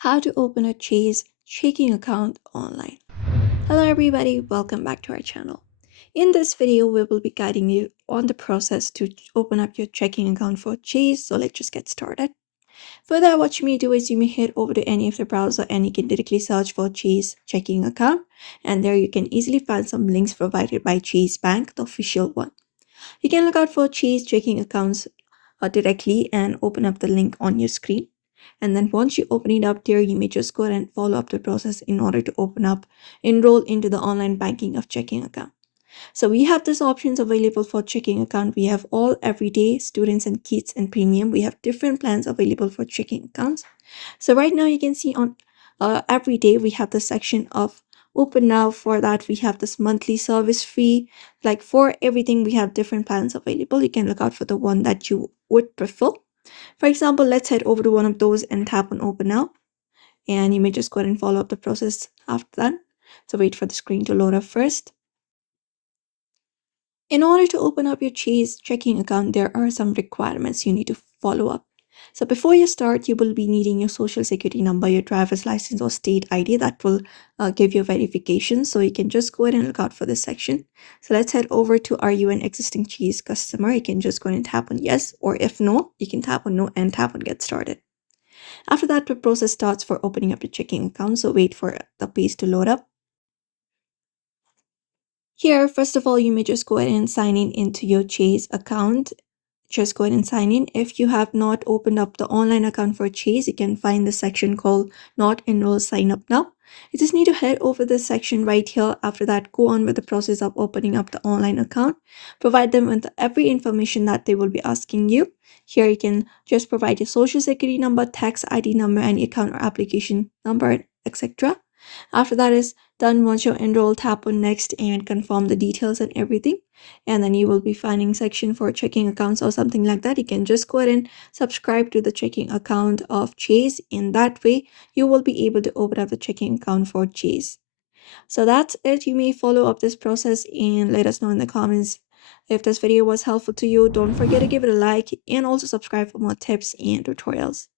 How to open a Chase checking account online. Hello everybody, welcome back to our channel. In this video, we will be guiding you on the process to open up your checking account for Chase. So let's just get started. For that, what you may do is you may head over to any of the browser and you can directly search for Chase checking account. And there you can easily find some links provided by Chase Bank, the official one. You can look out for Chase checking accounts directly and open up the link on your screen. And then once you open it up there, you may just go ahead and follow up the process in order to enroll into the online banking of checking account. So we have these options available for checking account. We have all everyday, students and kids and premium. We have different plans available for checking accounts. So right now you can see on everyday, we have the section of open now. For that, we have this monthly service fee. Like for everything, we have different plans available. You can look out for the one that you would prefer. For example, let's head over to one of those and tap on open now. And you may just go ahead and follow up the process after that. So wait for the screen to load up first. In order to open up your Chase checking account, there are some requirements you need to follow up. So before you start, you will be needing your social security number, your driver's license or state ID that will give you verification. So you can just go ahead and look out for this section. So let's head over to are you an existing Chase customer? You can just go ahead and tap on yes, or if no, you can tap on no and tap on get started. After that, the process starts for opening up your checking account. So wait for the page to load up. Here, first of all, you may just go ahead and sign in into your Chase account. Just go ahead and sign in. If you have not opened up the online account for Chase, you can find the section called Not Enroll Sign Up Now. You just need to head over this section right here. After that, go on with the process of opening up the online account. Provide them with every information that they will be asking you. Here you can just provide your social security number, tax ID number, and account or application number, etc. After that is done, once you're enrolled, tap on next and confirm the details and everything. And then you will be finding section for checking accounts or something like that. You can just go ahead and subscribe to the checking account of Chase. In that way, you will be able to open up the checking account for Chase. So that's it. You may follow up this process and let us know in the comments if this video was helpful to you. Don't forget to give it a like and also subscribe for more tips and tutorials.